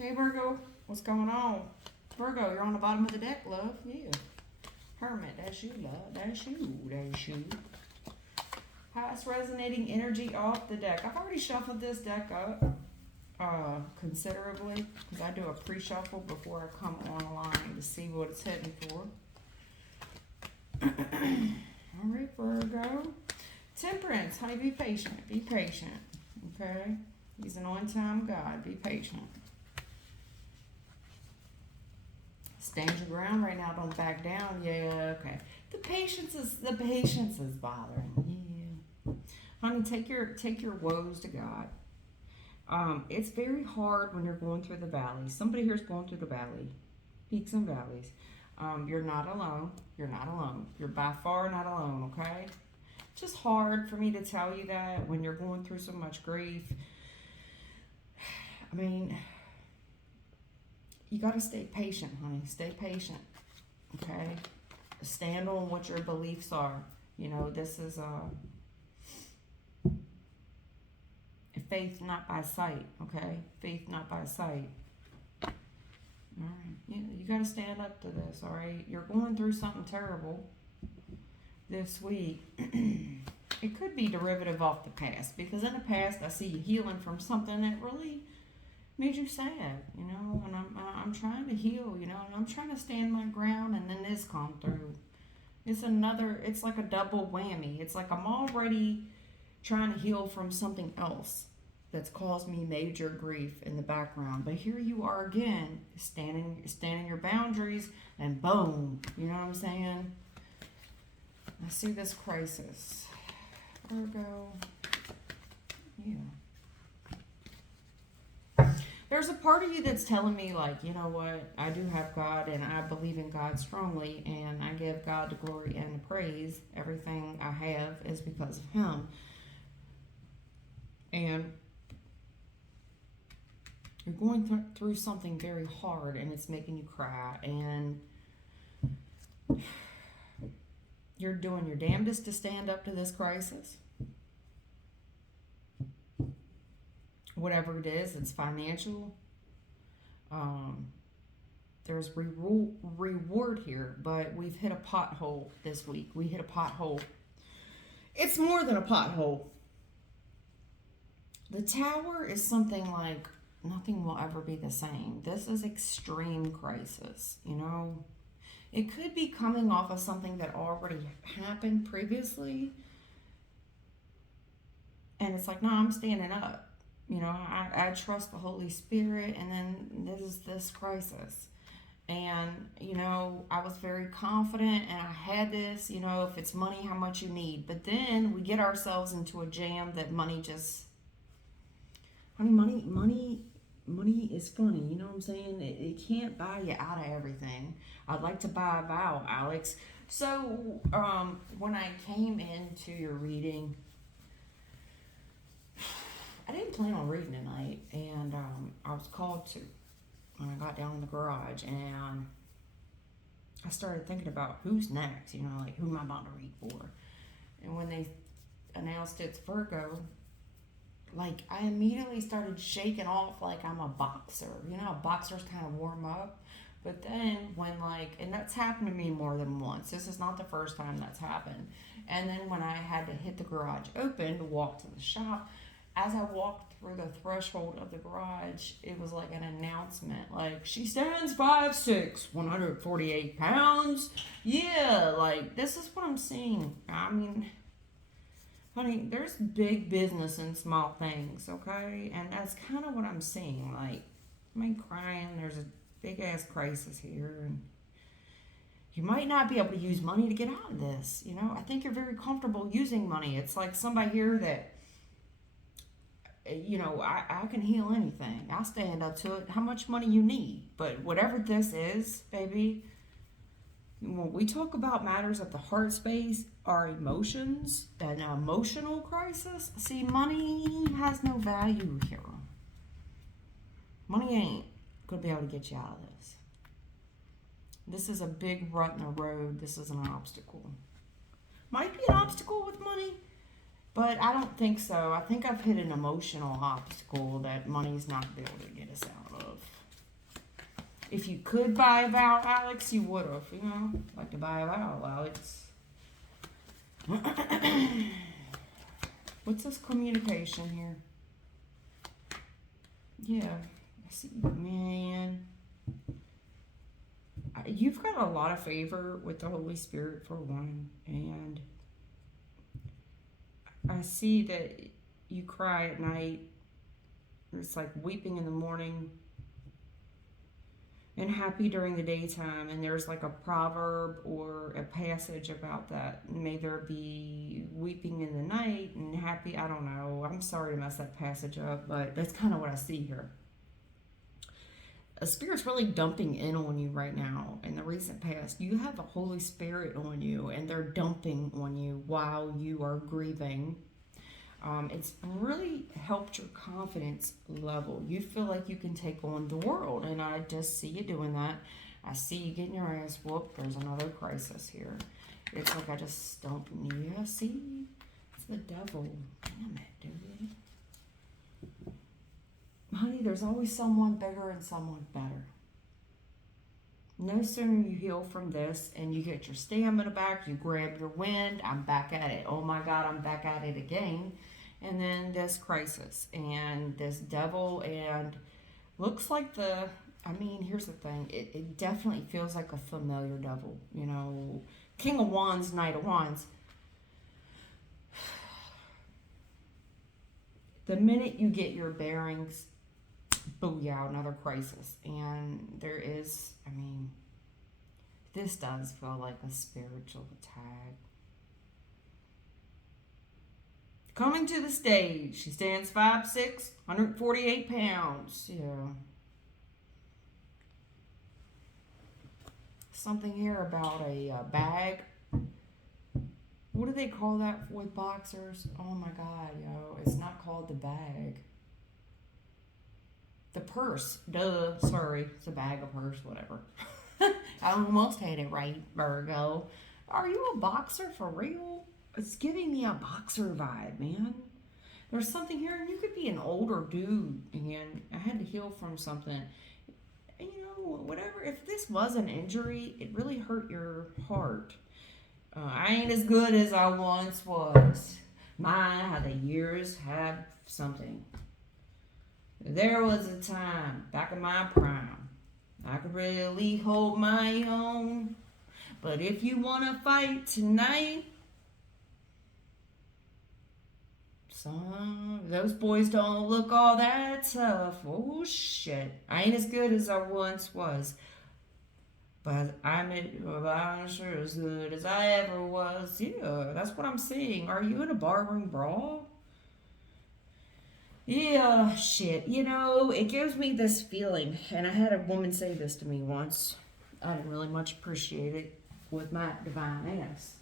Hey Virgo, what's going on? Virgo, you're on the bottom of the deck, love. Yeah. Hermit, that's you, love. That's you. That's you. Highest resonating energy off the deck. I've already shuffled this deck up considerably because I do a pre-shuffle before I come online to see what it's heading for. All right, Virgo. Temperance, honey, be patient. Be patient. Okay? He's an on-time God. Be patient. Stand your ground right now. Don't back down. Yeah, okay. The patience is bothering. Yeah. Honey, take your woes to God. It's very hard when you're going through the valley. Somebody here's going through the valley. Peaks and valleys. You're not alone. You're not alone. You're by far not alone, okay? It's just hard for me to tell you that when you're going through so much grief. I mean, you got to stay patient, honey. Stay patient, okay? Stand on what your beliefs are. You know, this is faith not by sight, okay? Faith not by sight. All right. You got to stand up to this, all right? You're going through something terrible this week. It could be derivative off the past, because in the past I see you healing from something that really made you sad, you know, and I'm trying to heal, you know, and I'm trying to stand my ground, and then this come through. It's like a double whammy. It's like I'm already trying to heal from something else that's caused me major grief in the background. But here you are again, standing your boundaries, and boom, you know what I'm saying? I see this crisis. Virgo. Yeah. There's a part of you that's telling me, like, you know what, I do have God, and I believe in God strongly, and I give God the glory and the praise. Everything I have is because of Him. And you're going through something very hard, and it's making you cry, and you're doing your damnedest to stand up to this crisis. Whatever it is, it's financial. There's reward here, but we've hit a pothole this week. We hit a pothole. It's more than a pothole. The Tower is something like nothing will ever be the same. This is extreme crisis, you know. It could be coming off of something that already happened previously. And it's like, no, I'm standing up. You know, I trust the Holy Spirit, and then this crisis. And, you know, I was very confident, and I had this, you know, if it's money, how much you need. But then we get ourselves into a jam that money just, honey, money is funny, you know what I'm saying? It can't buy you out of everything. I'd like to buy a vow, Alex. So, when I came into your reading, I didn't plan on reading tonight, and I was called to when I got down in the garage, and I started thinking about who's next, you know, like who am I about to read for? And when they announced it's Virgo, like I immediately started shaking off like I'm a boxer. You know, boxers kind of warm up. But then when and that's happened to me more than once. This is not the first time that's happened. And then when I had to hit the garage open to walk to the shop, as I walked through the threshold of the garage, it was like an announcement, like, she stands 5'6", 148 pounds. Yeah, like, this is what I'm seeing. I mean, honey, there's big business in small things, okay? And that's kind of what I'm seeing. Like, I mean, crying, there's a big-ass crisis here, and you might not be able to use money to get out of this, you know? I think you're very comfortable using money. It's like somebody here that, you know, I can heal anything. I'll stand up to it. How much money you need. But whatever this is, baby, when we talk about matters of the heart space, our emotions, an emotional crisis, see, money has no value here. Money ain't going to be able to get you out of this. This is a big rut in the road. This is an obstacle. Might be an obstacle with money, but I don't think so. I think I've hit an emotional obstacle that money's not able to get us out of. If you could buy a vowel, Alex, you would have. You know, like to buy a vowel, Alex. What's this communication here? Yeah, I see, man. You've got a lot of favor with the Holy Spirit for one, and I see that you cry at night. It's like weeping in the morning and happy during the daytime. And there's like a proverb or a passage about that. May there be weeping in the night and happy. I don't know. I'm sorry to mess that passage up, but that's kind of what I see here. A spirit's really dumping in on you right now. In the recent past, you have the Holy Spirit on you, and they're dumping on you while you are grieving. It's really helped your confidence level. You feel like you can take on the world, and I just see you doing that. I see you getting your ass whooped. There's another crisis here. It's like I just don't need. Yeah, see, it's the devil. Damn it, dude. Honey, there's always someone bigger and someone better. No sooner you heal from this and you get your stamina back, you grab your wind, I'm back at it. Oh my God, I'm back at it again. And then this crisis and this devil, and looks like here's the thing. It definitely feels like a familiar devil. You know, King of Wands, Knight of Wands. The minute you get your bearings, booyah, another crisis. And there is, this does feel like a spiritual attack. Coming to the stage, she stands 5'6", 148 pounds. Yeah. Something here about a bag. What do they call that with boxers? Oh my God, it's not called the bag. The purse. Duh, sorry. It's a bag, a purse, whatever. I almost had it right, Virgo. Are you a boxer for real? It's giving me a boxer vibe, man. There's something here, and you could be an older dude, and I had to heal from something. And whatever. If this was an injury, it really hurt your heart. I ain't as good as I once was. My, how the years have something. There was a time, back in my prime, I could really hold my own. But if you want to fight tonight, son, those boys don't look all that tough. Oh, shit. I ain't as good as I once was. But I'm sure as good as I ever was. Yeah, that's what I'm seeing. Are you in a barroom brawl? Yeah, shit. It gives me this feeling. And I had a woman say this to me once. I didn't really much appreciate it with my divine ass.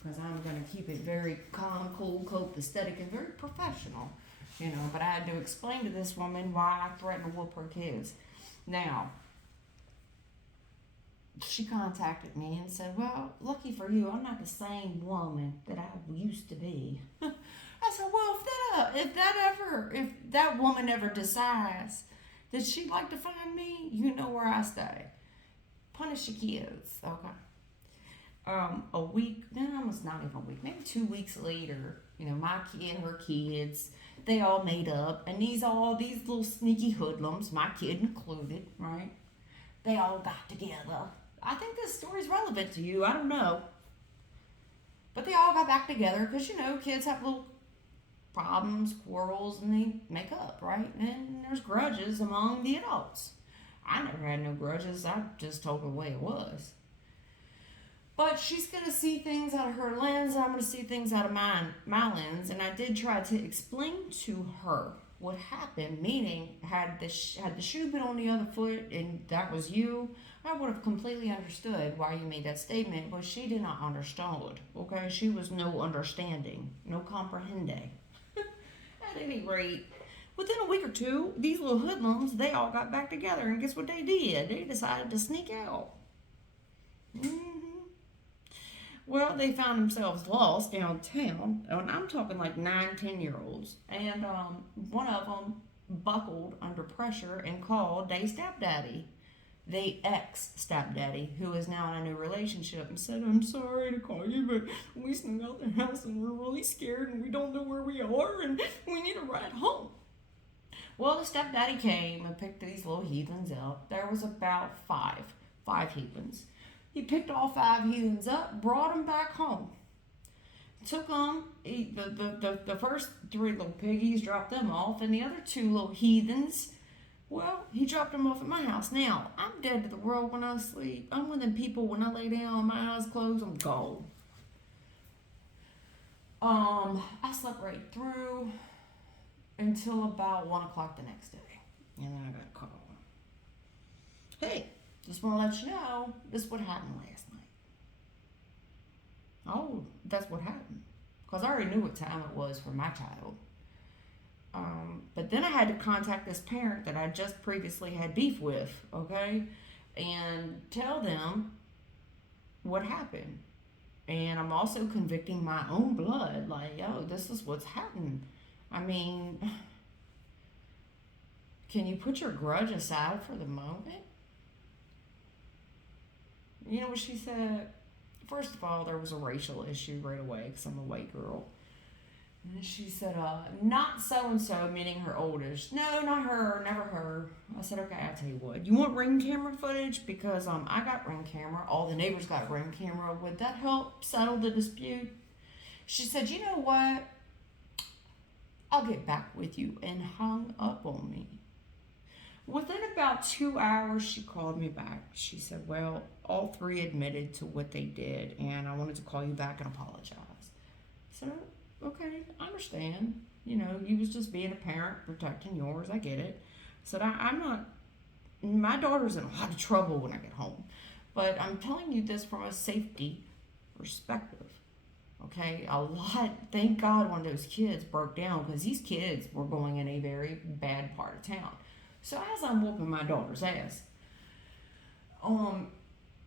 Because I'm going to keep it very calm, cool, copacetic, and very professional. But I had to explain to this woman why I threatened to whoop her kids. Now, she contacted me and said, well, lucky for you, I'm not the same woman that I used to be. I said, well, if that woman ever decides that she'd like to find me, you know where I stay. Punish your kids, okay? A week, almost not even a week, maybe 2 weeks later, my kid, her kids, they all made up, and these little sneaky hoodlums, my kid included, right? They all got together. I think this story's relevant to you. I don't know. But they all got back together because, kids have little problems, quarrels, and they make up, right? And there's grudges among the adults. I never had no grudges. I just told her the way it was. But she's going to see things out of her lens. I'm going to see things out of my lens. And I did try to explain to her what happened, meaning had the shoe been on the other foot and that was you, I would have completely understood why you made that statement, but she did not understand, okay? She was no understanding, no comprehending. At any rate, within a week or two, these little hoodlums, they all got back together, and guess what they did? They decided to sneak out. Well, they found themselves lost downtown, and I'm talking like 9, 10-year-olds, and one of them buckled under pressure and called their stepdaddy. the ex-stepdaddy, who is now in a new relationship, and said, I'm sorry to call you, but we snuck out the house and we're really scared and we don't know where we are and we need a ride home. Well, the stepdaddy came and picked these little heathens up. There was about five heathens. He picked all 5 heathens up, brought them back home. Took them, the first 3 little piggies, dropped them off, and the other 2 little heathens, well, he dropped them off at my house. Now, I'm dead to the world when I sleep. I'm one of them people, when I lay down, my eyes closed, I'm gone. I slept right through until about 1 o'clock the next day. And then I got a call. Hey, just want to let you know, this is what happened last night. Oh, that's what happened. Because I already knew what time it was for my child. But then I had to contact this parent that I just previously had beef with, okay? And tell them what happened. And I'm also convicting my own blood. Like, yo, this is what's happened. I mean, can you put your grudge aside for the moment? You know what she said? First of all, there was a racial issue right away because I'm a white girl. And she said, not so-and-so, meaning her oldest. No, not her, never her. I said, okay, I'll tell you what. You want ring camera footage? Because I got ring camera. All the neighbors got ring camera. Would that help settle the dispute? She said, you know what? I'll get back with you, and hung up on me. Within about 2 hours, she called me back. She said, well, all 3 admitted to what they did, and I wanted to call you back and apologize. So, okay, I understand. You know, you was just being a parent, protecting yours. I get it. So I'm not, my daughter's in a lot of trouble when I get home. But I'm telling you this from a safety perspective. Okay, thank God one of those kids broke down, because these kids were going in a very bad part of town. So as I'm whooping my daughter's ass, I'm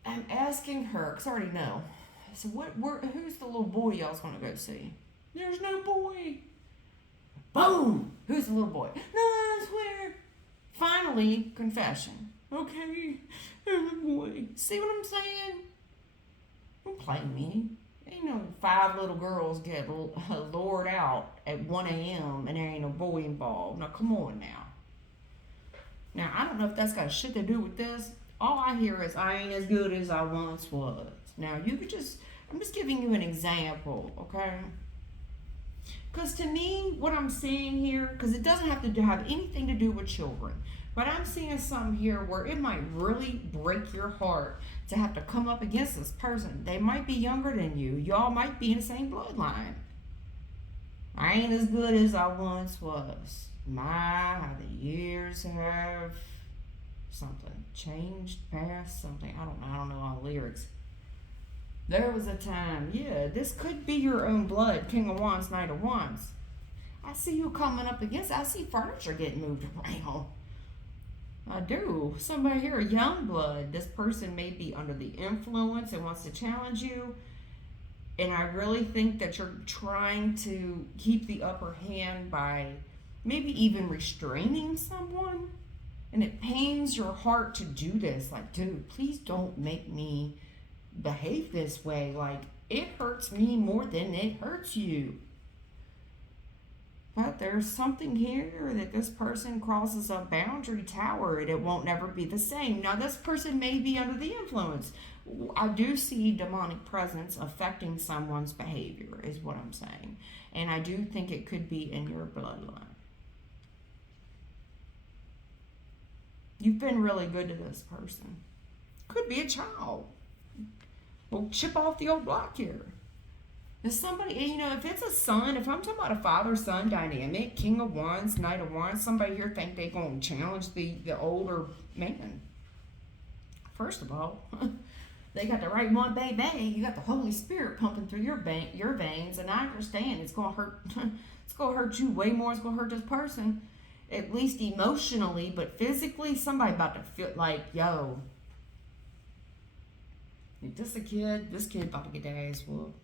asking her, because I already know. I said, who's the little boy y'all's going to go see? There's no boy. Boom! Who's the little boy? No, I swear. Finally, confession. Okay, there's a boy. See what I'm saying? Don't play me. Ain't no 5 little girls get lured out at 1 a.m. and there ain't no boy involved. Now, come on now. Now, I don't know if that's got shit to do with this. All I hear is, I ain't as good as I once was. Now, I'm just giving you an example, okay? Because to me, what I'm seeing here, because it doesn't have to have anything to do with children, but I'm seeing something here where it might really break your heart to have to come up against this person. They might be younger than you. Y'all might be in the same bloodline. I ain't as good as I once was. My, how the years have something changed, passed, something. I don't know all the lyrics. There was a time, yeah, this could be your own blood, King of Wands, Knight of Wands. I see you coming up against, I see furniture getting moved around. I do. Somebody here, a young blood. This person may be under the influence and wants to challenge you. And I really think that you're trying to keep the upper hand by maybe even restraining someone. And it pains your heart to do this. Like, dude, please don't make me behave this way. Like, it hurts me more than it hurts you. But there's something here that this person crosses a boundary tower and it won't never be the same. Now, this person may be under the influence. I do see demonic presence affecting someone's behavior, is what I'm saying. And I do think it could be in your bloodline. You've been really good to this person. Could be a child. We'll chip off the old block here. If somebody, if it's a son, if I'm talking about a father-son dynamic, King of Wands, Knight of Wands, somebody here think they're going to challenge the older man. First of all, they got the right one, bang, bang. You got the Holy Spirit pumping through your veins, and I understand it's going to hurt. It's going to hurt you way more. It's going to hurt this person, at least emotionally, but physically, somebody about to feel like, yo, if this kid about to get their ass whooped.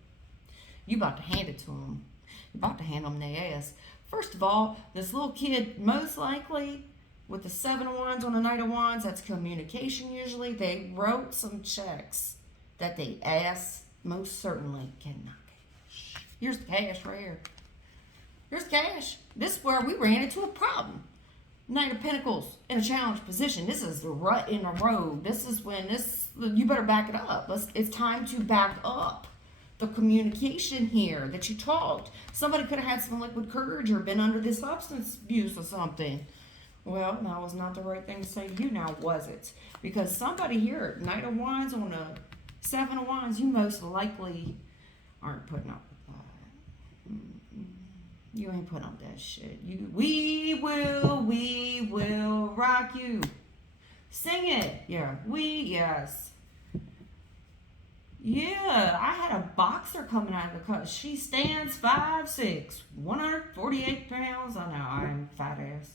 You about to hand it to them. You're about to hand them their ass. First of all, this little kid most likely With the Seven of Wands on the Knight of Wands, that's communication usually. They wrote some checks that they ass most certainly cannot cash. Here's the cash right here. Here's the cash. This is where we ran into a problem. Knight of Pentacles in a challenged position. This is the rut in the road. This is when you better back it up. It's time to back up the communication here that you talked. Somebody could have had some liquid courage or been under this substance abuse or something. Well, that was not the right thing to say to you now, was it? Because somebody here, Knight of Wands on a Seven of Wands, you most likely aren't putting up with that. You ain't putting up that shit. We will rock you. Sing it. Yeah, yes. Yeah, I had a boxer coming out of the cut. She stands 5'6", 148 pounds. I know, I'm fat ass.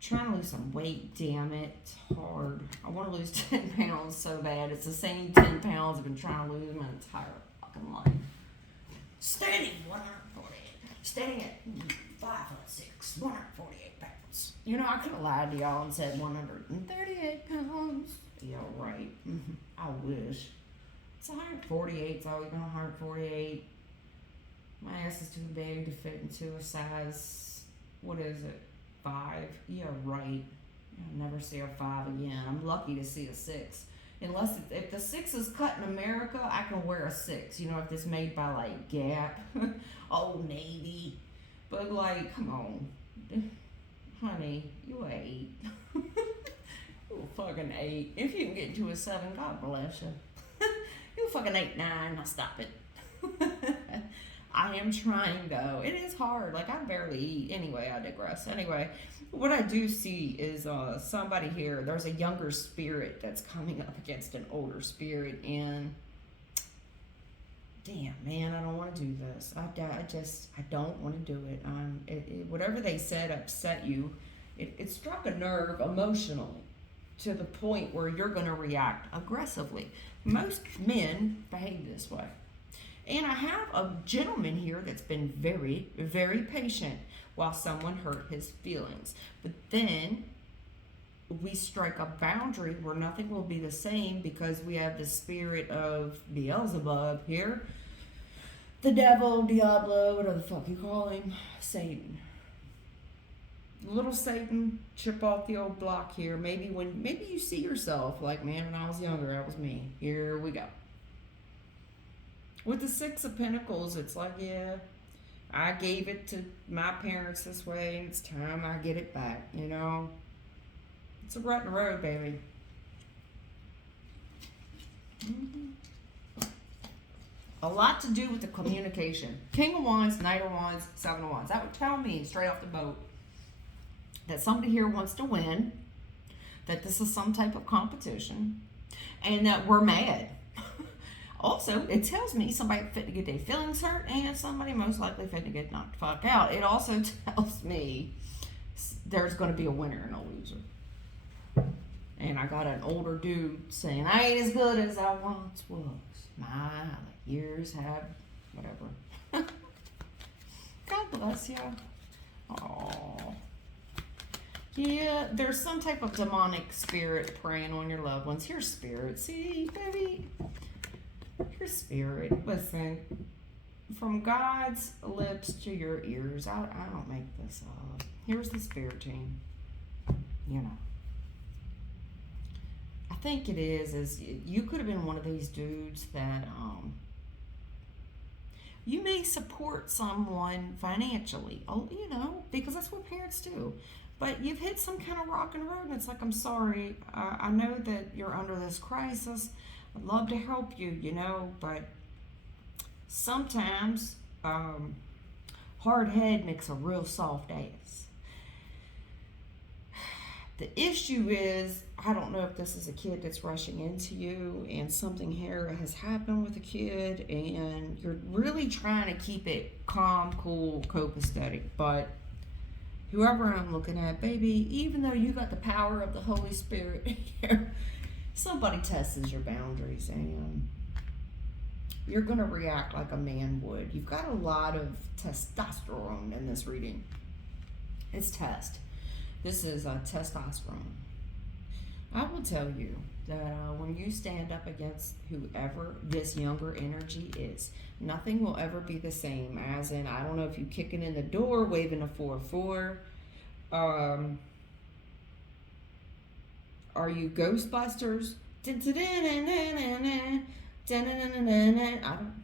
Trying to lose some weight, damn it. It's hard. I want to lose 10 pounds so bad. It's the same 10 pounds I've been trying to lose my entire fucking life. Standing 148. Standing at 5'6", 148 pounds. You know, I could have lied to y'all and said 138 pounds. Yeah, right. I wish. It's 148. It's always been 148. My ass is too big to fit into a size, what is it? 5. Yeah, right. I'll never see a 5 again. I'm lucky to see a 6. Unless if the 6 is cut in America, I can wear a 6. You know, if it's made by like Gap, Old Navy. But like, come on, honey, you 8. You fucking 8. If you can get to a 7, God bless you. You fucking 8, 9. Now stop it. I am trying though. It is hard. Like I barely eat. Anyway, I digress. Anyway, what I do see is somebody here. There's a younger spirit that's coming up against an older spirit, and damn man, I don't want to do this. I don't want to do it. Whatever they said upset you. It struck a nerve emotionally to the point where you're going to react aggressively. Most men behave this way. And I have a gentleman here that's been very, very patient while someone hurt his feelings. But then we strike a boundary where nothing will be the same because we have the spirit of Beelzebub here. The devil, Diablo, whatever the fuck you call him, Satan. Little Satan, chip off the old block here. Maybe you see yourself like, man, when I was younger, that was me. Here we go. With the 6 of Pentacles, it's like, yeah, I gave it to my parents this way, and it's time I get it back, you know? It's a rut in the road, baby. A lot to do with the communication. King of Wands, Knight of Wands, 7 of Wands. That would tell me, straight off the boat, that somebody here wants to win, that this is some type of competition, and that we're mad. Also, it tells me somebody fit to get their feelings hurt and somebody most likely fit to get knocked the fuck out. It also tells me there's going to be a winner and a loser. And I got an older dude saying, I ain't as good as I once was. My years have whatever. God bless you. Aww. Yeah, there's some type of demonic spirit preying on your loved ones. Here's spirit. See, baby? Your spirit, listen, from God's lips to your ears. I don't make this up. Here's the spirit team. You know, I think it is you could have been one of these dudes that you may support someone financially. Oh, you know, because that's what parents do. But you've hit some kind of rock and road, and it's like, I'm sorry. I know that you're under this crisis. I'd love to help you, you know, but sometimes hard head makes a real soft ass. The issue is, I don't know if this is a kid that's rushing into you and something here has happened with a kid and you're really trying to keep it calm, cool, copacetic, but whoever I'm looking at, baby, even though you got the power of the Holy Spirit here, somebody tests your boundaries and you're going to react like a man would. You've got a lot of testosterone in this reading. It's test. This is testosterone. I will tell you that when you stand up against whoever this younger energy is, nothing will ever be the same. As in, I don't know if you kicking in the door, waving a 4-4. Are you Ghostbusters? I don't.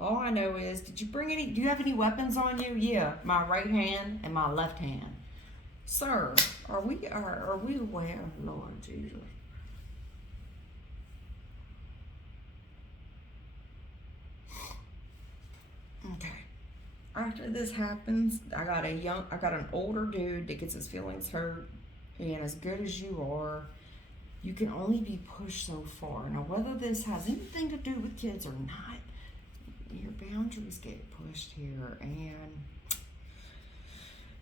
All I know is, did you bring any? Do you have any weapons on you? Yeah, my right hand and my left hand. Sir, are we aware, Lord Jesus? Okay. After this happens, I got an older dude that gets his feelings hurt, and as good as you are, you can only be pushed so far. Now, whether this has anything to do with kids or not, your boundaries get pushed here, and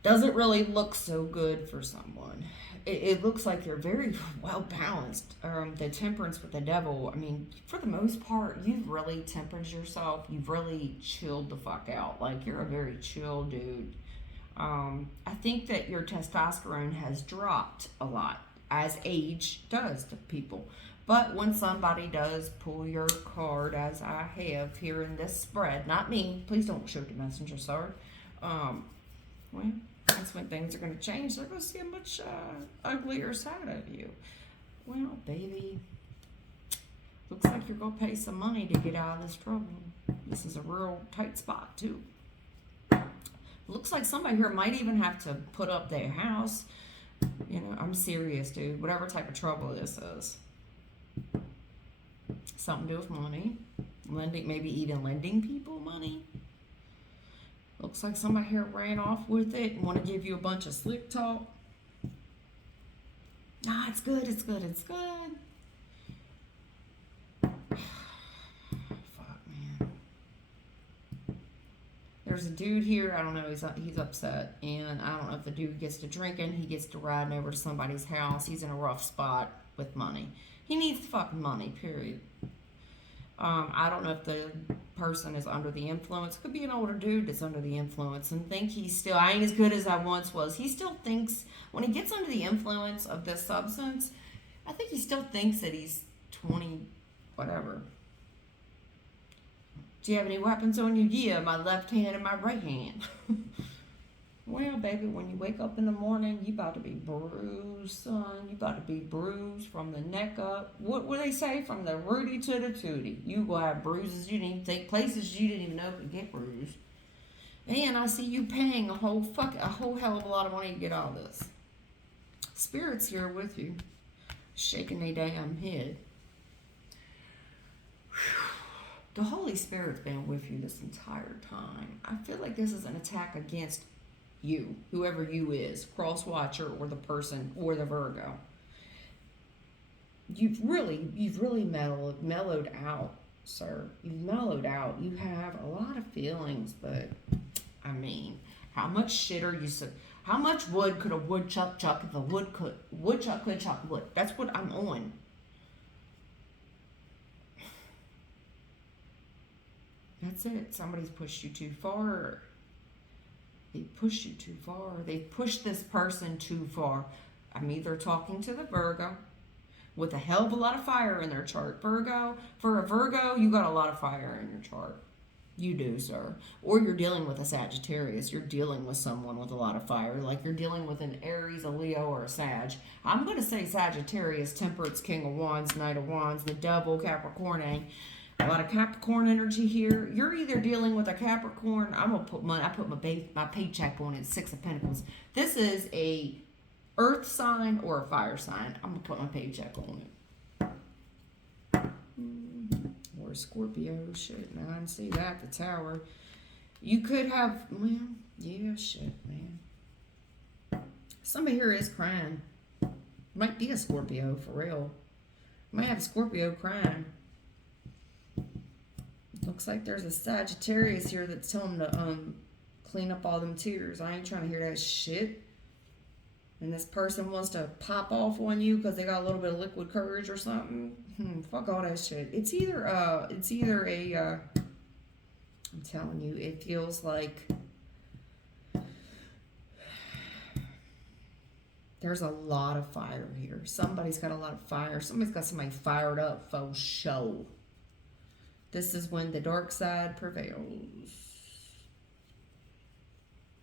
doesn't really look so good for someone. It looks like you're very well balanced. The temperance with the devil, I mean, for the most part, you've really tempered yourself. You've really chilled the fuck out. Like, you're a very chill dude. I think that your testosterone has dropped a lot, as age does to people. But when somebody does pull your card, as I have here in this spread, not me, please don't shoot the messenger, sir. Well, that's when things are going to change. They're going to see a much uglier side of you. Well, baby, looks like you're going to pay some money to get out of this trouble. This is a real tight spot, too. Looks like somebody here might even have to put up their house. You know, I'm serious, dude. Whatever type of trouble this is. Something to do with money. Maybe even lending people money. Looks like somebody here ran off with it and want to give you a bunch of slick talk. Nah, it's good, it's good, it's good. Fuck, man. There's a dude here, I don't know, he's upset. And I don't know if the dude gets to drinking, he gets to riding over to somebody's house. He's in a rough spot with money. He needs fucking money, period. I don't know if the person is under the influence. Could be an older dude that's under the influence and think I ain't as good as I once was. He still thinks, when he gets under the influence of this substance, I think he still thinks that he's 20, whatever. Do you have any weapons on you? Yeah, my left hand and my right hand. Well, baby, when you wake up in the morning, you about to be bruised, son. You about to be bruised from the neck up. What would they say? From the rooty to the tootie. You will have bruises you didn't even think, places you didn't even know could get bruised. And I see you paying a whole hell of a lot of money to get all this. Spirit's here with you, shaking their damn head. The Holy Spirit's been with you this entire time. I feel like this is an attack against you, whoever you is, cross watcher or the person or the Virgo. You've really mellowed out, sir. You've mellowed out. You have a lot of feelings, but I mean, how much shit are you? How much wood could a woodchuck chuck if a woodchuck could chuck wood? That's what I'm on. That's it. Somebody's pushed you too far. They pushed you too far. They pushed this person too far. I'm either talking to the Virgo with a hell of a lot of fire in their chart. Virgo, for a Virgo, you got a lot of fire in your chart. You do, sir. Or you're dealing with a Sagittarius. You're dealing with someone with a lot of fire. Like you're dealing with an Aries, a Leo, or a Sag. I'm going to say Sagittarius, Temperance, King of Wands, Knight of Wands, the Devil, Capricorn. A lot of Capricorn energy here. You're either dealing with a Capricorn. I put my paycheck on it. 6 of Pentacles. This is a Earth sign or a fire sign. I'm gonna put my paycheck on it. Or a Scorpio. Shit, man. I didn't see that. The Tower. You could have. Well, yeah, shit, man. Somebody here is crying. Might be a Scorpio for real. Might have a Scorpio crying. Looks like there's a Sagittarius here that's telling them to clean up all them tears. I ain't trying to hear that shit. And this person wants to pop off on you because they got a little bit of liquid courage or something. Fuck all that shit. It's either a I'm telling you, it feels like There's a lot of fire here. Somebody's got a lot of fire. Somebody's got somebody fired up for show. This is when the dark side prevails.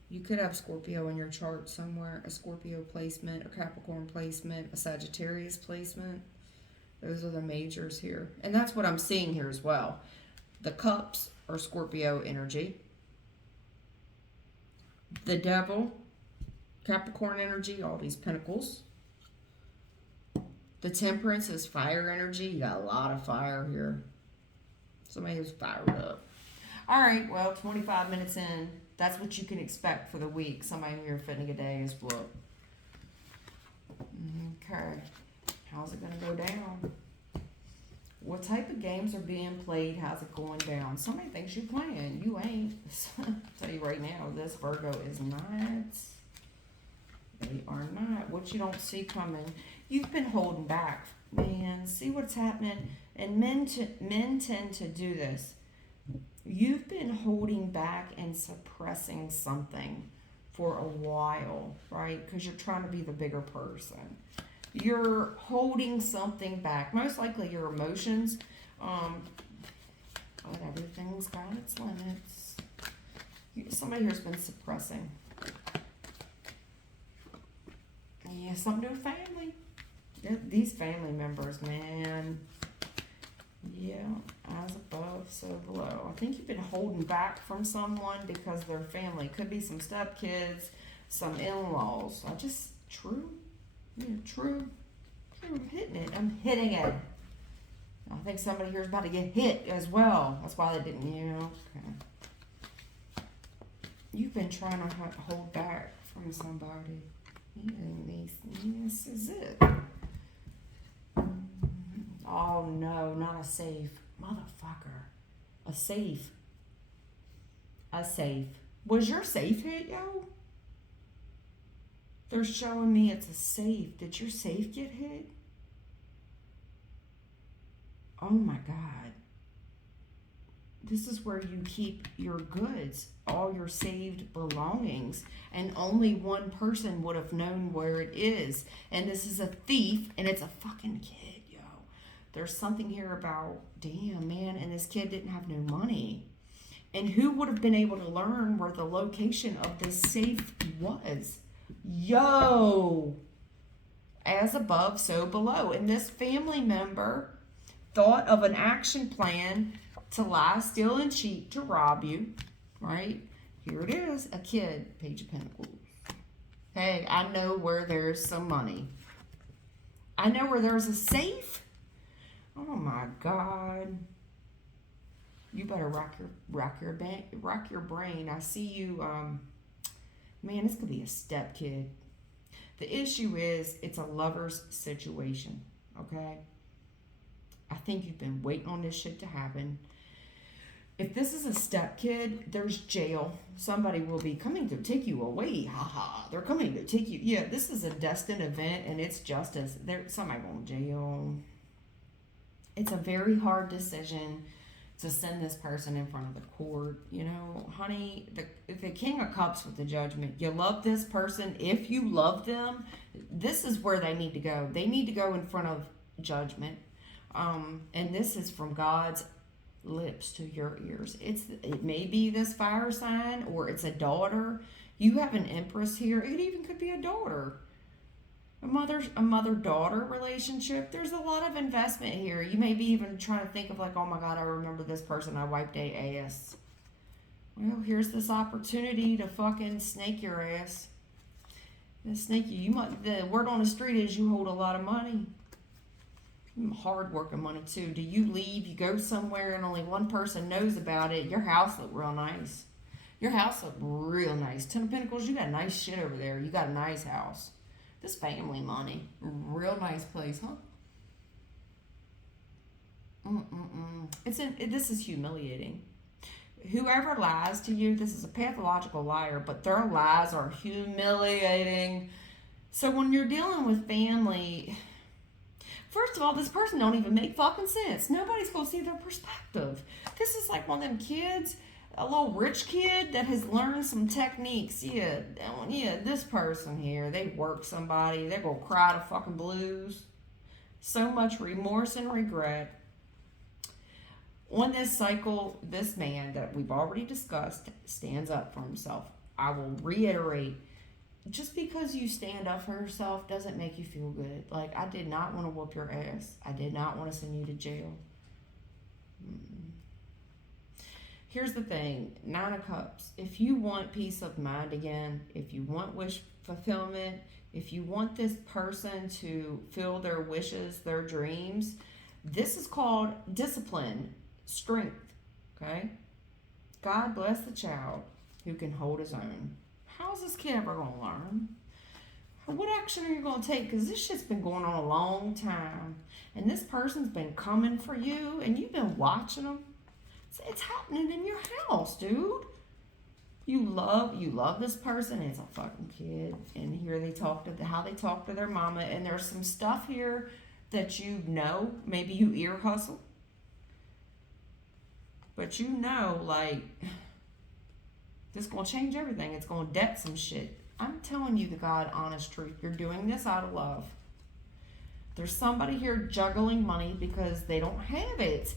You could have Scorpio in your chart somewhere. A Scorpio placement, a Capricorn placement, a Sagittarius placement. Those are the majors here. And that's what I'm seeing here as well. The cups are Scorpio energy. The devil, Capricorn energy, all these pentacles. The temperance is fire energy. You got a lot of fire here. Somebody who's fired up. All right, well, 25 minutes in. That's what you can expect for the week. Somebody here fitting a day is what. Okay. How's it going to go down? What type of games are being played? How's it going down? Somebody thinks you're playing. You ain't. I'll tell you right now, this Virgo is not. They are not. What you don't see coming. You've been holding back. Man, see what's happening. And men tend to do this. You've been holding back and suppressing something for a while, right? Because you're trying to be the bigger person. You're holding something back. Most likely your emotions. But everything's got its limits. Somebody here's been suppressing. Yeah, something to do with family. These family members, man. Yeah, as above, so below. I think you've been holding back from someone because their family. Could be some stepkids, some in-laws. True. Yeah, true. I'm hitting it. I think somebody here is about to get hit as well. That's why they didn't, Okay. You've been trying to hold back from somebody. This is it. Oh, no, not a safe. Motherfucker. A safe. Was your safe hit, yo? They're showing me it's a safe. Did your safe get hit? Oh, my God. This is where you keep your goods, all your saved belongings, and only one person would have known where it is. And this is a thief, and it's a fucking kid, yo. There's something here about, damn, man, and this kid didn't have no money. And who would have been able to learn where the location of this safe was? Yo! As above, so below. And this family member thought of an action plan to lie, steal, and cheat to rob you, right? Here it is, a kid, Page of Pentacles. Hey, I know where there's some money. I know where there's a safe. Oh my God. You better rock your brain. I see you, man, this could be a step kid. The issue is it's a lover's situation, okay? I think you've been waiting on this shit to happen. If this is a step kid, there's jail. Somebody will be coming to take you away. They're coming to take you. Yeah, this is a destined event and it's justice. Somebody going to jail. It's a very hard decision to send this person in front of the court. Honey, the King of Cups with the Judgment. You love this person. If you love them, this is where they need to go. They need to go in front of judgment. And this is from God's lips to your ears. It may be this fire sign or it's a daughter. You have an empress here. It even could be a daughter. A mother-daughter relationship. There's a lot of investment here. You may be even trying to think of like, oh my God, I remember this person. I wiped their ass. Well, here's this opportunity to fucking snake your ass. Snake you. The word on the street is you hold a lot of money. Hard working money too. Do you leave, you go somewhere and only one person knows about it? Your house look real nice. Your house look real nice. Ten of Pentacles, you got nice shit over there. You got a nice house. This family money. Real nice place, huh? This is humiliating. Whoever lies to you, this is a pathological liar, but their lies are humiliating. So when you're dealing with family, first of all, this person don't even make fucking sense. Nobody's going to see their perspective. This is like one of them kids. a little rich kid that has learned some techniques. Yeah, this person here, they work somebody, they're gonna cry the fucking blues. So much remorse and regret. On this cycle, this man that we've already discussed stands up for himself. I will reiterate, just because you stand up for yourself doesn't make you feel good. Like, I did not want to whoop your ass. I did not want to send you to jail. Here's the thing, 9 of Cups. If you want peace of mind again, if you want wish fulfillment, if you want this person to fill their wishes, their dreams, this is called discipline, strength, okay? God bless the child who can hold his own. How's this kid ever going to learn? What action are you going to take? Because this shit's been going on a long time. And this person's been coming for you, and you've been watching them. It's happening in your house, dude. You love this person. It's a fucking kid. And here they talk to how they talk to their mama. And there's some stuff here that you know. Maybe you ear hustle. But you know, like, this is going to change everything. It's going to debt some shit. I'm telling you the God honest truth. You're doing this out of love. There's somebody here juggling money because they don't have it.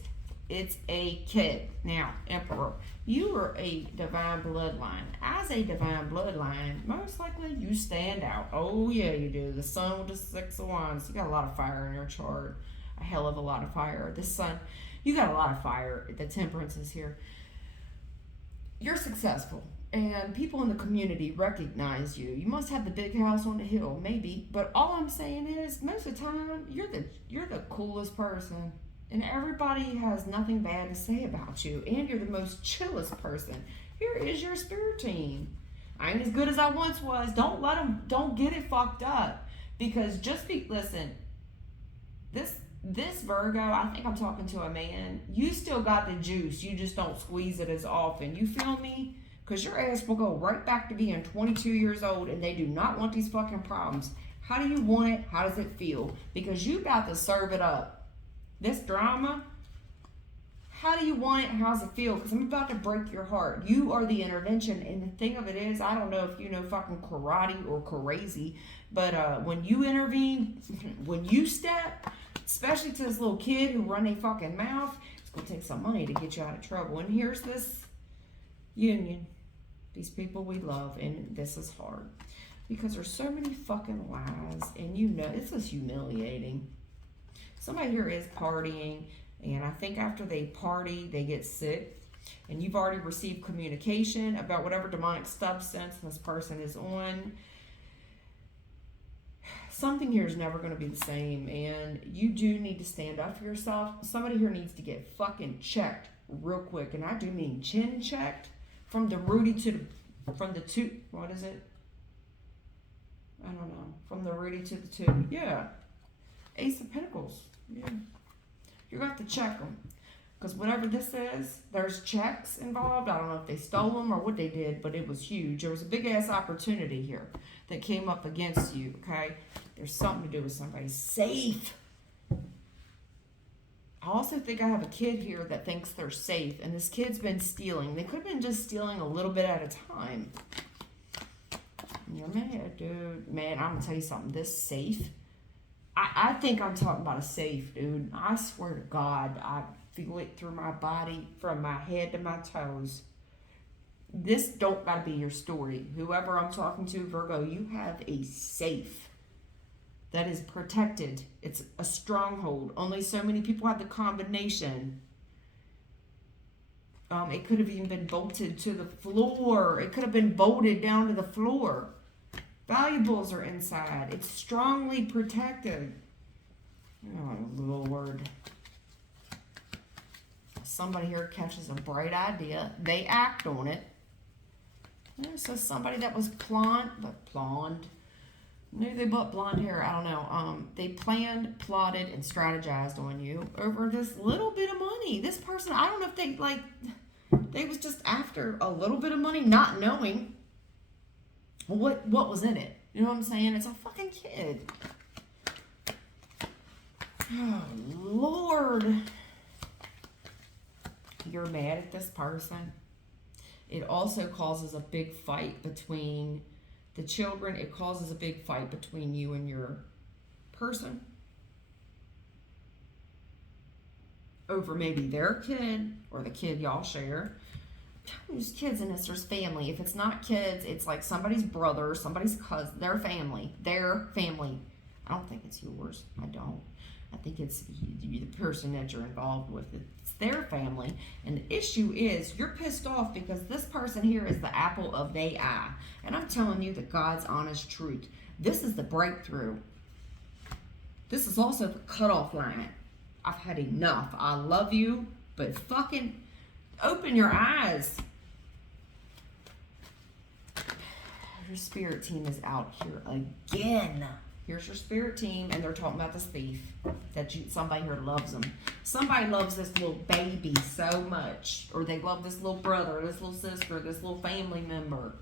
It's a kid. Now, Emperor, you are a divine bloodline. As a divine bloodline, most likely you stand out. Oh, yeah, you do. The sun with the 6 of Wands. You got a lot of fire in your chart. A hell of a lot of fire. The sun, you got a lot of fire. The Temperance is here. You're successful. And people in the community recognize you. You must have the big house on the hill, maybe. But all I'm saying is, most of the time, you're the coolest person. And everybody has nothing bad to say about you. And you're the most chillest person. Here is your spirit team. I ain't as good as I once was. Don't get it fucked up. Because listen, this Virgo, I think I'm talking to a man. You still got the juice. You just don't squeeze it as often. You feel me? Because your ass will go right back to being 22 years old, and they do not want these fucking problems. How do you want it? How does it feel? Because you got to serve it up. This drama, how do you want it? How's it feel? Because I'm about to break your heart. You are the intervention. And the thing of it is, I don't know if you know fucking karate or crazy, but when you intervene, when you step, especially to this little kid who run a fucking mouth, it's going to take some money to get you out of trouble. And here's this union. These people we love, and this is hard. Because there's so many fucking lies, and you know, this is humiliating. Somebody here is partying, and I think after they party, they get sick. And you've already received communication about whatever demonic substance this person is on. Something here is never going to be the same, and you do need to stand up for yourself. Somebody here needs to get fucking checked real quick, and I do mean chin checked from the Rudy to from the two. What is it? I don't know. From the Rudy to the two. Yeah. Ace of Pentacles. Yeah. You're going to have to check them. Because whatever this is, there's checks involved. I don't know if they stole them or what they did, but it was huge. There was a big-ass opportunity here that came up against you, okay? There's something to do with somebody's safe. I also think I have a kid here that thinks they're safe, and this kid's been stealing. They could have been just stealing a little bit at a time. And you're mad, dude. Man, I'm going to tell you something. This safe, I think I'm talking about a safe, dude. I swear to God, I feel it through my body, from my head to my toes. This don't gotta be your story. Whoever I'm talking to, Virgo, you have a safe that is protected. It's a stronghold. Only so many people have the combination. It could have even been bolted to the floor. It could have been bolted down to the floor. Valuables are inside. It's strongly protected. Oh, Lord. Somebody here catches a bright idea. They act on it. Yeah, so somebody that was blonde. Maybe they bought blonde hair. I don't know. They planned, plotted, and strategized on you over this little bit of money. This person, I don't know if they was just after a little bit of money, not knowing what was in it. You know what I'm saying? It's a fucking kid. Oh, Lord. You're mad at this person. It also causes a big fight between the children. It causes a big fight between you and your person over maybe their kid or the kid y'all share. There's kids in this, there's family. If it's not kids, it's like somebody's brother, somebody's cousin, their family. I don't think it's yours. I don't. I think it's the person that you're involved with. It's their family. And the issue is you're pissed off because this person here is the apple of their eye. And I'm telling you the God's honest truth. This is the breakthrough. This is also the cutoff line. I've had enough. I love you, but fucking open your eyes. Your spirit team is out here again. Here's your spirit team, and they're talking about this thief. Somebody here loves them. Somebody loves this little baby so much, or they love this little brother, this little sister, this little family member.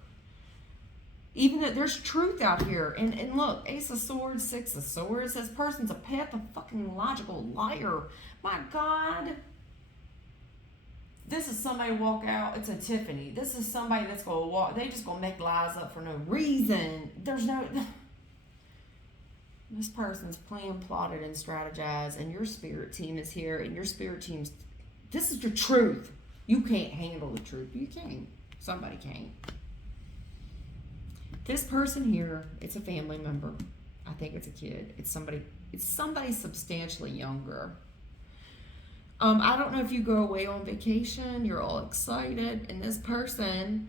Even that there's truth out here. And look, Ace of Swords, Six of Swords. This person's a pathological liar. My God. This is somebody walk out. It's a Tiffany. This is somebody that's going to walk. They just going to make lies up for no reason. This person's planned, plotted, and strategized. And your spirit team is here. And your spirit team's... This is your truth. You can't handle the truth. You can't. Somebody can't. This person here, it's a family member. I think it's a kid. It's somebody substantially younger. I don't know if you go away on vacation, you're all excited, and this person,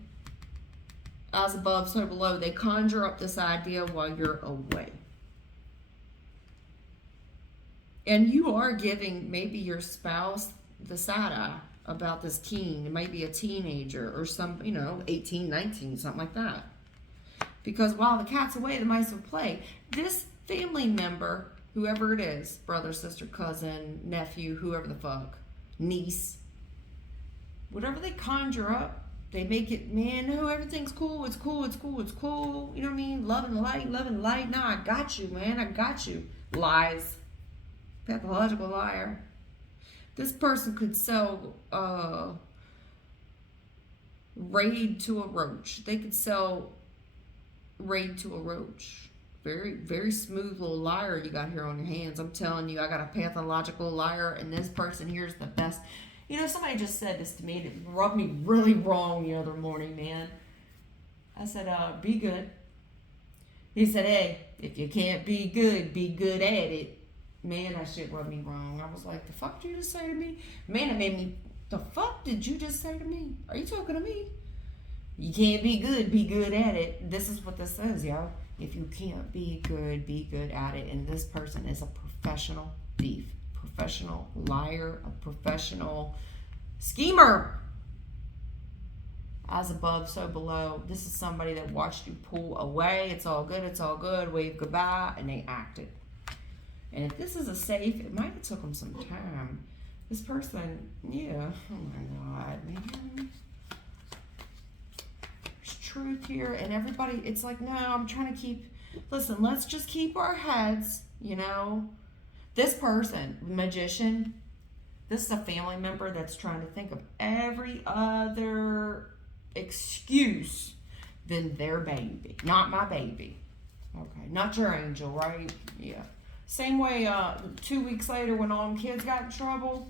as above, so below, they conjure up this idea while you're away. And you are giving maybe your spouse the side eye about this teen. It might be a teenager or some, 18, 19, something like that. Because while the cat's away, the mice will play. This family member, whoever it is, brother, sister, cousin, nephew, whoever the fuck, niece, whatever they conjure up, they make it, man, no, everything's cool, it's cool, it's cool, it's cool. You know what I mean? Love and light. No, I got you, man, I got you. Lies. Pathological liar. This person could sell raid to a roach. They could sell raid to a roach. Very, very smooth little liar you got here on your hands. I'm telling you, I got a pathological liar, and this person here is the best. Somebody just said this to me, and it rubbed me really wrong the other morning, man. I said, be good. He said, hey, if you can't be good at it. Man, that shit rubbed me wrong. I was like, the fuck did you just say to me? Man, it made me, the fuck did you just say to me? Are you talking to me? You can't be good at it. This is what this says, yo. If you can't be good at it. And this person is a professional thief, professional liar, a professional schemer. As above, so below. This is somebody that watched you pull away. It's all good, wave goodbye, and they acted. And if this is a safe, it might have took them some time. This person, yeah, oh my God, man. There's truth here, and everybody, it's like, no, I'm trying to listen, let's just keep our heads, This person, magician, this is a family member that's trying to think of every other excuse than their baby. Not my baby. Okay, not your angel, right? Yeah. Same way 2 weeks later when all them kids got in trouble.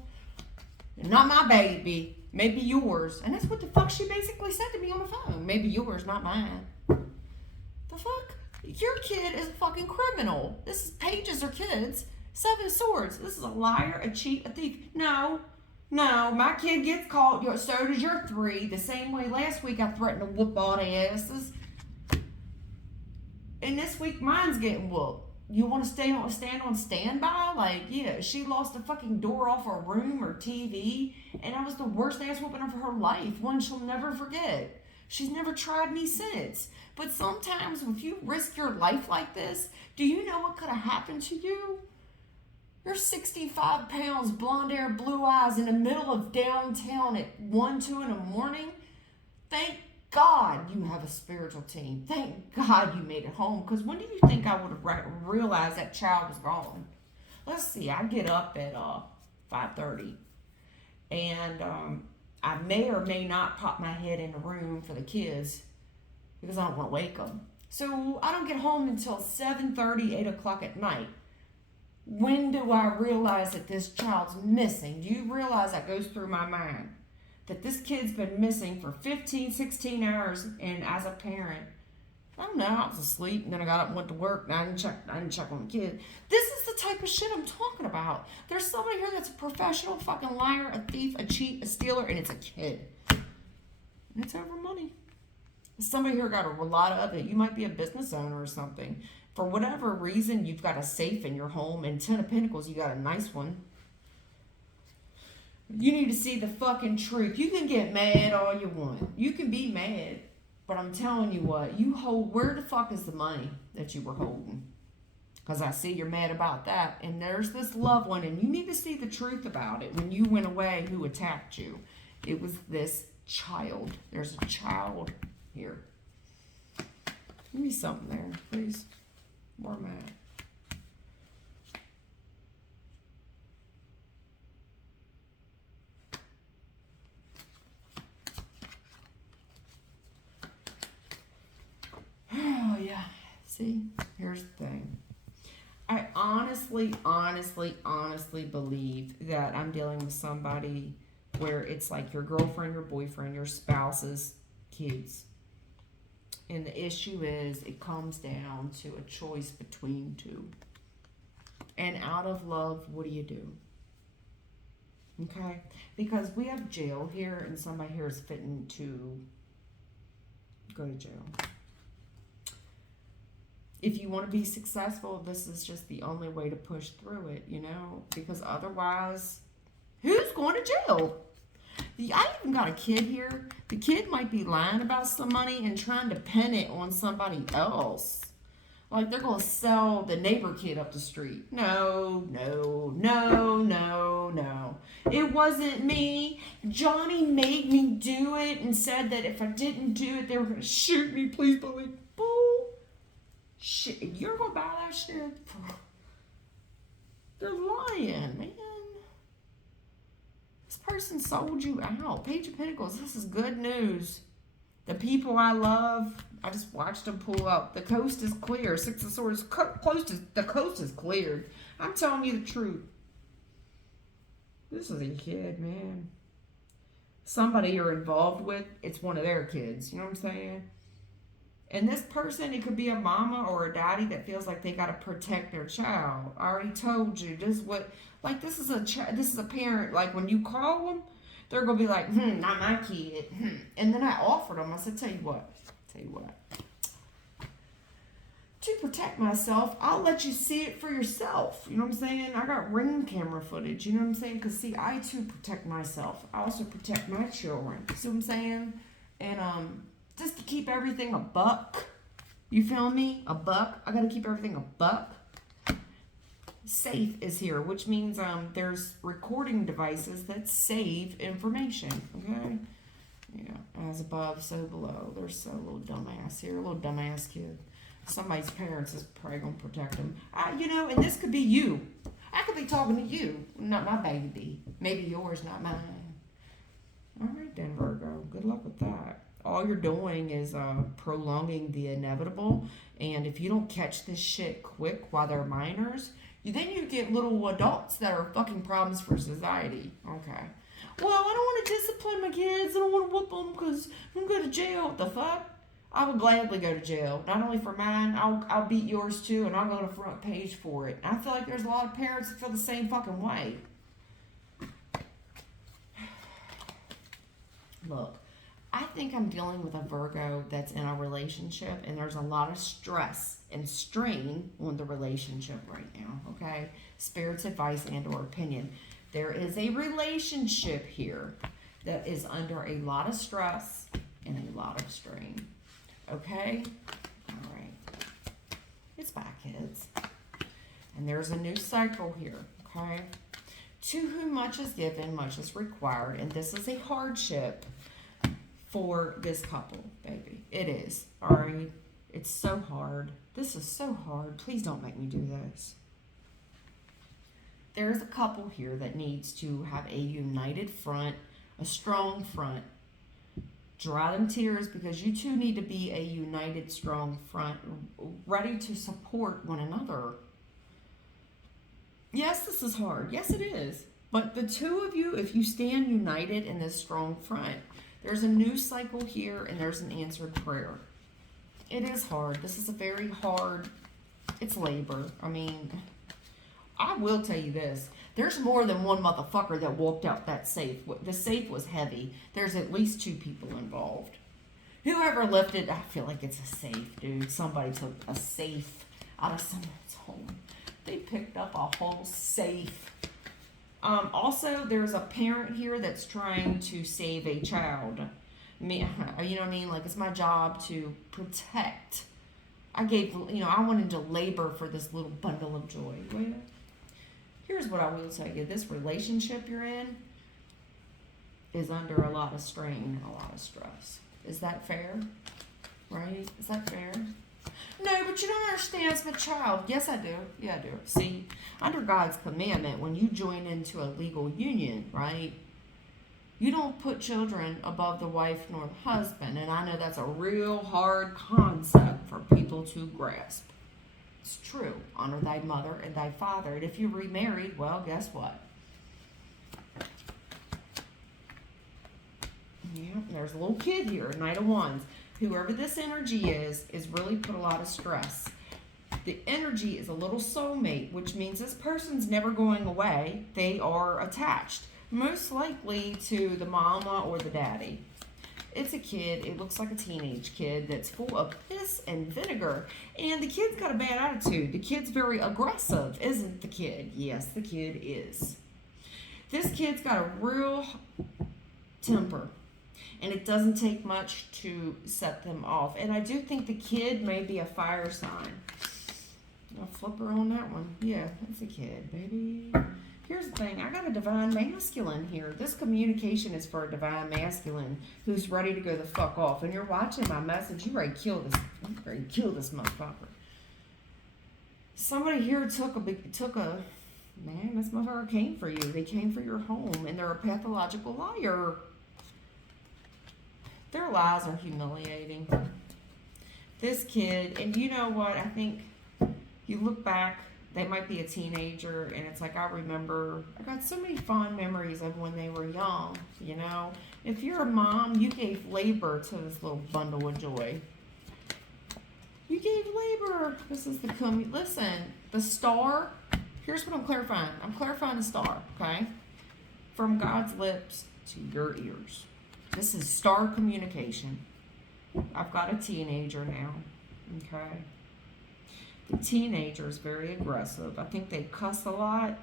Not my baby. Maybe yours. And that's what the fuck she basically said to me on the phone. Maybe yours, not mine. The fuck? Your kid is a fucking criminal. Pages are kids. 7 swords. This is a liar, a cheat, a thief. No, my kid gets caught. So does your 3. The same way last week I threatened to whoop all their asses. And this week mine's getting whooped. You want to stand on standby? Like, yeah, she lost the fucking door off her room or TV, and that was the worst ass whooping of her life. One she'll never forget. She's never tried me since. But sometimes if you risk your life like this, do you know what could have happened to you? You're 65 pounds, blonde hair, blue eyes, in the middle of downtown at 1, 2 in the morning. Thank God you have a spiritual team. Thank God you made it home. Because when do you think I would have realized that child was gone? Let's see. I get up at 5:30. And I may or may not pop my head in the room for the kids because I don't want to wake them. So I don't get home until 7:30, 8 o'clock at night. When do I realize that this child's missing? Do you realize that goes through my mind? That this kid's been missing for 15, 16 hours, and as a parent, I don't know, I was asleep, and then I got up and went to work, and I didn't check on the kid. This is the type of shit I'm talking about. There's somebody here that's a professional fucking liar, a thief, a cheat, a stealer, and it's a kid. And it's over money. Somebody here got a lot of it. You might be a business owner or something. For whatever reason, you've got a safe in your home, and 10 of Pentacles, you got a nice one. You need to see the fucking truth. You can get mad all you want. You can be mad. But I'm telling you what, you hold, where the fuck is the money that you were holding? Because I see you're mad about that. And there's this loved one, and you need to see the truth about it. When you went away, who attacked you? It was this child. There's a child here. Give me something there, please. Where am I at? Oh, yeah. See, here's the thing. I honestly believe that I'm dealing with somebody where it's like your girlfriend, your boyfriend, your spouse's kids. And the issue is it comes down to a choice between two. And out of love, what do you do? Okay? Because we have jail here, and somebody here is fitting to go to jail. If you want to be successful, this is just the only way to push through it, you know? Because otherwise, who's going to jail? I even got a kid here. The kid might be lying about some money and trying to pin it on somebody else. Like they're going to sell the neighbor kid up the street. No. It wasn't me. Johnny made me do it and said that if I didn't do it, they were going to shoot me. Please believe. Bull. Shit. You're going to buy that shit? They're lying, man. This person sold you out. Page of Pentacles, this is good news. The people I love, I just watched them pull up. The coast is clear. Six of Swords, the coast is cleared. I'm telling you the truth. This is a kid, man. Somebody you're involved with, it's one of their kids. You know what I'm saying? And this person, it could be a mama or a daddy that feels like they got to protect their child. I already told you. This is what, like, this is a parent. Like, when you call them, they're going to be like, not my kid. And then I offered them. I said, tell you what. To protect myself, I'll let you see it for yourself. You know what I'm saying? I got ring camera footage. You know what I'm saying? Because, see, I, too, protect myself. I also protect my children. See what I'm saying? And, just to keep everything a buck. You feel me? A buck. I got to keep everything a buck. Safe is here, which means there's recording devices that save information. Okay? Yeah. As above, so below. There's a little dumbass here. A little dumbass kid. Somebody's parents is probably going to protect them. And this could be you. I could be talking to you. Not my baby. Maybe yours, not mine. All right then, Virgo. Good luck with that. All you're doing is prolonging the inevitable. And if you don't catch this shit quick while they're minors, then you get little adults that are fucking problems for society. Okay. Well, I don't want to discipline my kids. I don't want to whoop them because I'm going to go to jail. What the fuck? I would gladly go to jail. Not only for mine, I'll beat yours too, and I'll go to the front page for it. And I feel like there's a lot of parents that feel the same fucking way. Look, I think I'm dealing with a Virgo that's in a relationship, and there's a lot of stress and strain on the relationship right now, okay? Spirit's advice and or opinion. There is a relationship here that is under a lot of stress and a lot of strain, okay? All right. It's back, kids. And there's a new cycle here, okay? To whom much is given, much is required, and this is a hardship for this couple, baby. It is, all right? It's so hard. This is so hard. Please don't make me do this. There's a couple here that needs to have a united front a strong front. Dry them tears, because you two need to be a united, strong front, ready to support one another. Yes, this is hard. Yes, it is. But the two of you, if you stand united in this strong front, there's a new cycle here and there's an answered prayer. It is hard. This is a very hard, it's labor. I mean, I will tell you this. There's more than one motherfucker that walked out that safe. The safe was heavy. There's at least 2 people involved. Whoever lifted, I feel like it's a safe, dude. Somebody took a safe out of someone's home. They picked up a whole safe. Also, there's a parent here that's trying to save a child. You know what I mean? Like, it's my job to protect. I wanted to labor for this little bundle of joy. Well, here's what I will tell you. This relationship you're in is under a lot of strain and a lot of stress. Is that fair? Right? Is that fair? No, but you don't understand. It's my child. Yes, I do. Yeah, I do. See, under God's commandment, when you join into a legal union, right, you don't put children above the wife nor the husband. And I know that's a real hard concept for people to grasp. It's true. Honor thy mother and thy father. And if you're remarried, well, guess what? Yeah, there's a little kid here, Knight of Wands. Whoever this energy is really put a lot of stress. The energy is a little soulmate, which means this person's never going away. They are attached, most likely to the mama or the daddy. It's a kid. It looks like a teenage kid that's full of piss and vinegar. And the kid's got a bad attitude. The kid's very aggressive, isn't the kid? Yes, the kid is. This kid's got a real temper. And it doesn't take much to set them off. And I do think the kid may be a fire sign. I'll flip her on that one. Yeah, that's a kid, baby. Here's the thing. I got a divine masculine here. This communication is for a divine masculine who's ready to go the fuck off. And you're watching my message. You ready to kill this. You ready to kill this motherfucker. Somebody here took a man, this motherfucker came for you. They came for your home. And they're a pathological liar. Their lies are humiliating. This kid, and you know what? I think you look back, they might be a teenager, and it's like, I got so many fond memories of when they were young, you know? If you're a mom, you gave labor to this little bundle of joy. You gave labor. This is listen, the star, here's what I'm clarifying. I'm clarifying the star, okay? From God's lips to your ears. This is star communication. I've got a teenager now, okay? The teenager is very aggressive. I think they cuss a lot.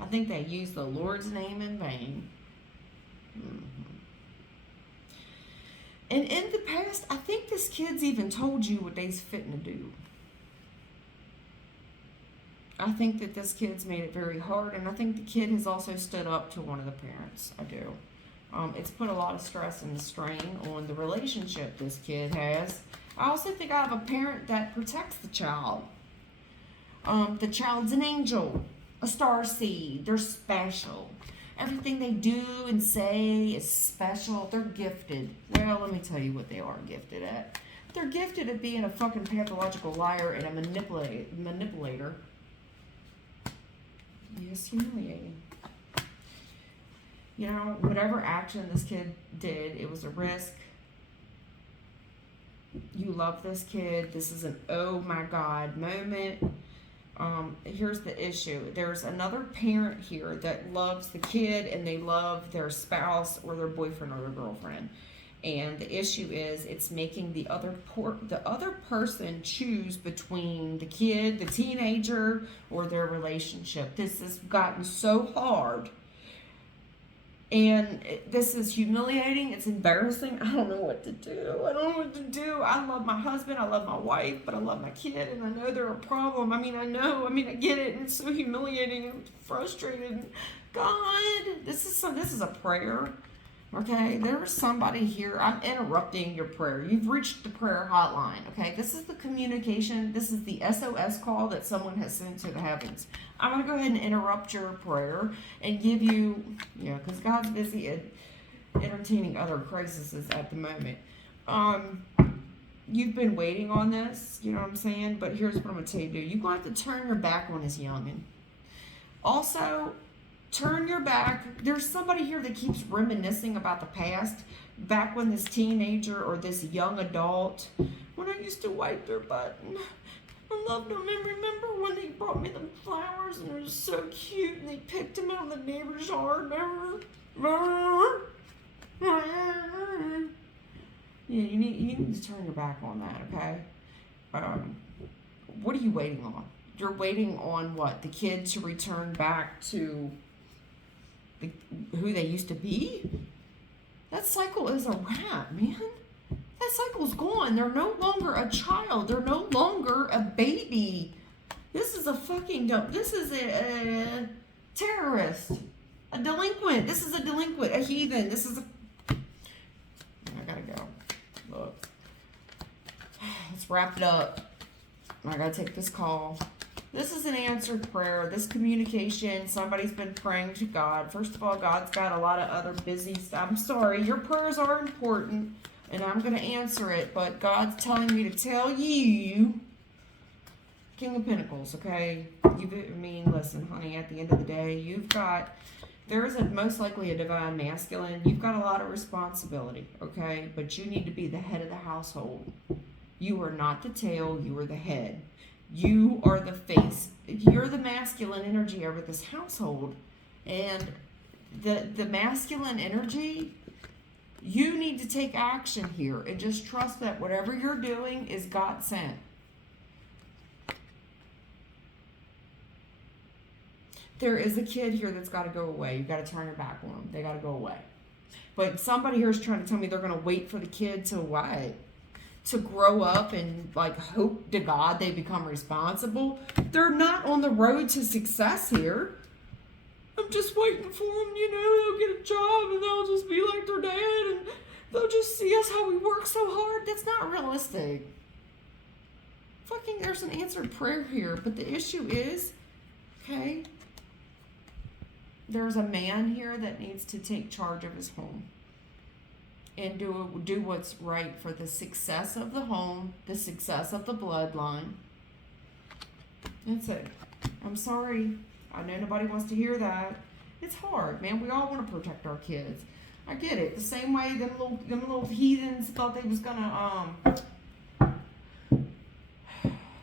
I think they use the Lord's name in vain. And in the past, I think this kid's even told you what they's fitting to do. I think that this kid's made it very hard, and I think the kid has also stood up to one of the parents. I do. It's put a lot of stress and strain on the relationship this kid has. I also think I have a parent that protects the child. The child's an angel, a star seed. They're special. Everything they do and say is special. They're gifted. Well, let me tell you what they are gifted at. They're gifted at being a fucking pathological liar and a manipulator. Yes, humiliating. You know, whatever action this kid did, it was a risk. You love this kid. This is an oh my God moment. Here's the issue. There's another parent here that loves the kid and they love their spouse or their boyfriend or their girlfriend. And the issue is it's making the other person choose between the kid, the teenager, or their relationship. This has gotten so hard. And this is humiliating. It's embarrassing. I don't know what to do. I love my husband. I love my wife. But I love my kid. And I know they're a problem. I get it. And it's so humiliating and frustrating. God, this is a prayer. Okay? There's somebody here. I'm interrupting your prayer. You've reached the prayer hotline. Okay? This is the communication. This is the SOS call that someone has sent to the heavens. I'm going to go ahead and interrupt your prayer and give you, because God's busy. entertaining other crises at the moment. You've been waiting on this, you know what I'm saying? But here's what I'm going to tell you, dude. You're going to have to turn your back on this youngin'. Also, turn your back. There's somebody here that keeps reminiscing about the past, back when this teenager or this young adult, when I used to wipe their butt. I loved them. And remember when they brought me the flowers and they were so cute and they picked them out in the neighbor's yard? Yeah, you need to turn your back on that, okay? What are you waiting on? You're waiting on what? The kid to return back to who they used to be? That cycle is a wrap, man. That cycle's gone. They're no longer a child. They're no longer a baby. This is a fucking this is a terrorist. A delinquent. This is a delinquent. A heathen. This is a... I gotta go. Look. Let's wrap it up. I gotta take this call. This is an answered prayer. This communication, somebody's been praying to God. First of all, God's got a lot of other busy stuff. I'm sorry, your prayers are important, and I'm going to answer it, but God's telling me to tell you, King of Pentacles, okay? Listen, honey, at the end of the day, there is most likely a divine masculine. You've got a lot of responsibility, okay? But you need to be the head of the household. You are not the tail, you are the head. You are the face. You're the masculine energy over this household. And the masculine energy, you need to take action here and just trust that whatever you're doing is God sent. There is a kid here that's got to go away. You've got to turn your back on them. They got to go away. But somebody here is trying to tell me they're going to wait for the kid to what? To grow up and hope to God they become responsible. They're not on the road to success here. I'm just waiting for them, they'll get a job and they'll just be like their dad and they'll just see us how we work so hard. That's not realistic. There's an answered prayer here, but the issue is, okay, there's a man here that needs to take charge of his home. And do what's right for the success of the home, the success of the bloodline. That's it. I'm sorry. I know nobody wants to hear that. It's hard, man. We all want to protect our kids. I get it. The same way them little heathens thought they was gonna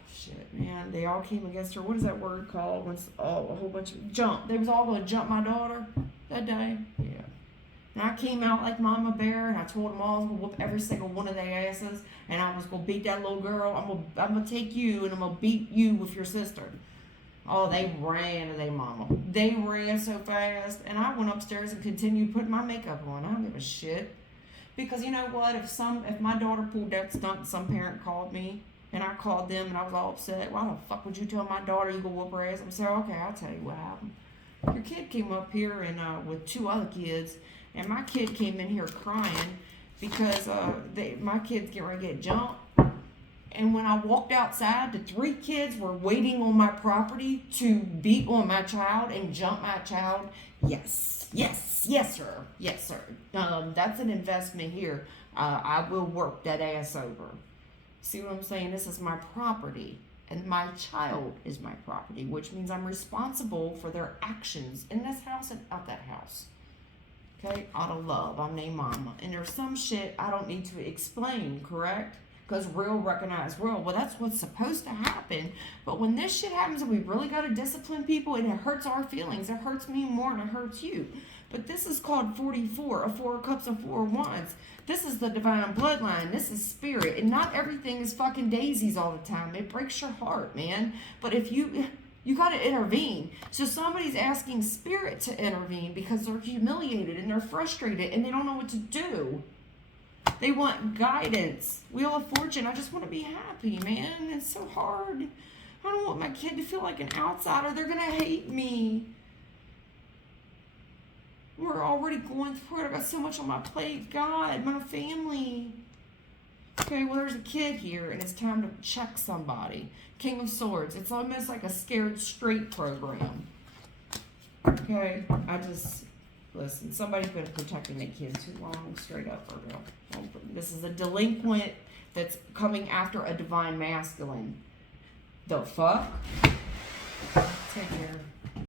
shit, man. They all came against her. What is that word called? When a whole bunch of jump. They was all gonna jump my daughter that day. Yeah. And I came out like Mama Bear, and I told them all I was going to whoop every single one of their asses, and I was going to beat that little girl. I'm gonna take you, and I'm going to beat you with your sister. Oh, they ran to their mama. They ran so fast, and I went upstairs and continued putting my makeup on. I don't give a shit. Because you know what? If my daughter pulled that stunt and some parent called me, and I called them, and I was all upset, why the fuck would you tell my daughter you going to whoop her ass? I'm saying, okay, I'll tell you what happened. Your kid came up here and with two other kids, and my kid came in here crying because my kids get ready to get jumped. And when I walked outside, the three kids were waiting on my property to beat on my child and jump my child. Yes, sir. Yes, sir. That's an investment here. I will work that ass over. See what I'm saying? This is my property. And my child is my property, which means I'm responsible for their actions in this house and out that house. Okay, out of love, I'm named Mama. And there's some shit I don't need to explain, correct? Because real recognize real. Well, that's what's supposed to happen. But when this shit happens and we really got to discipline people, and it hurts our feelings. It hurts me more than it hurts you. But this is called 44, a 4 cups and 4 wands. This is the divine bloodline. This is spirit. And not everything is fucking daisies all the time. It breaks your heart, man. But if you got to intervene. So somebody's asking spirit to intervene because they're humiliated and they're frustrated and they don't know what to do. They want guidance. Wheel of Fortune. I just want to be happy, man. It's so hard. I don't want my kid to feel like an outsider. They're going to hate me. We're already going through it. I got so much on my plate. God, my family. Okay, well, there's a kid here, and it's time to check somebody. King of Swords. It's almost like a scared straight program. Okay, Listen, somebody's been protecting the kids too long, straight up, Virgo. This is a delinquent that's coming after a divine masculine. The fuck? Take care.